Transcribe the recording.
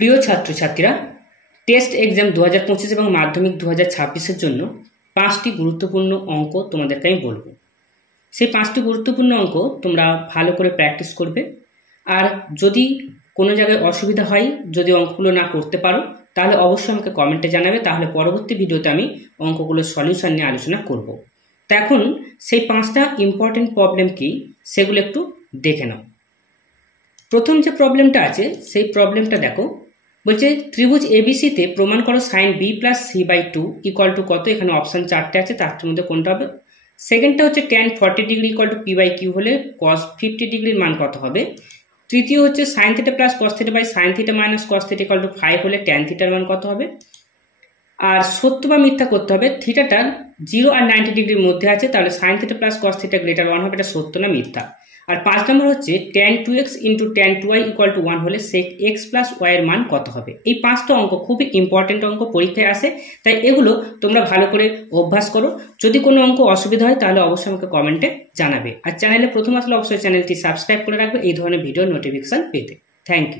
প্রিয় ছাত্রছাত্রীরা, test exam 2025 এবং মাধ্যমিক 2026-এর জন্য 5টি গুরুত্বপূর্ণ অঙ্ক তোমাদেরকে আমি বলবো। সেই 5টি গুরুত্বপূর্ণ অঙ্ক তোমরা ভালো করে প্র্যাকটিস করবে। আর যদি কোনো জায়গায় অসুবিধা হয়, যদি অঙ্কগুলো না করতে পারো, তাহলে অবশ্যই আমাকে কমেন্টে জানাবে। তাহলে পরবর্তী ভিডিওতে আমি অঙ্কগুলোর সলিউশন নিয়ে আলোচনা করব। তো এখন সেই 5টা ইম্পর্টেন্ট প্রবলেম কি সেগুলো একটু দেখে নাও। প্রথম যে প্রবলেমটা আছে সেই প্রবলেমটা দেখো, বলছে ত্রিভুজ এবিসিতে প্রমাণ করো sine B plus C by 2 equal to কত। এখানে অপশান 4টে আছে, তার মধ্যে কোনটা হবে। সেকেন্ডটা হচ্ছে tan 40 degree equal to P by Q হলে কস 50 ডিগ্রির মান কত হবে। তৃতীয় হচ্ছে sine theta plus cos theta by sine theta minus cos theta equal to 5 হলে ট্যান থিটার মান কত হবে। আর সত্য বা মিথ্যা করতে হবে। থিটাটা 0 আর 90 ডিগ্রির মধ্যে আছে, তাহলে sign theta plus cos theta greater 1 হবে, এটা সত্য না মিথ্যা। আর 5 নম্বর হচ্ছে tan 2x into tan 2y equal to 1 হলে সেক এক্স প্লাস ওয়াই এর মান কত হবে। এই 5টা অঙ্ক খুবই ইম্পর্টেন্ট অঙ্ক, পরীক্ষায় আসে, তাই এগুলো তোমরা ভালো করে অভ্যাস করো। যদি কোনো অঙ্ক অসুবিধা হয় তাহলে অবশ্যই আমাকে কমেন্টে জানাবে। আর চ্যানেলে প্রথম আসলে অবশ্যই চ্যানেলটি সাবস্ক্রাইব করে রাখবে এই ধরনের ভিডিও নোটিফিকেশন পেতে। Thank you.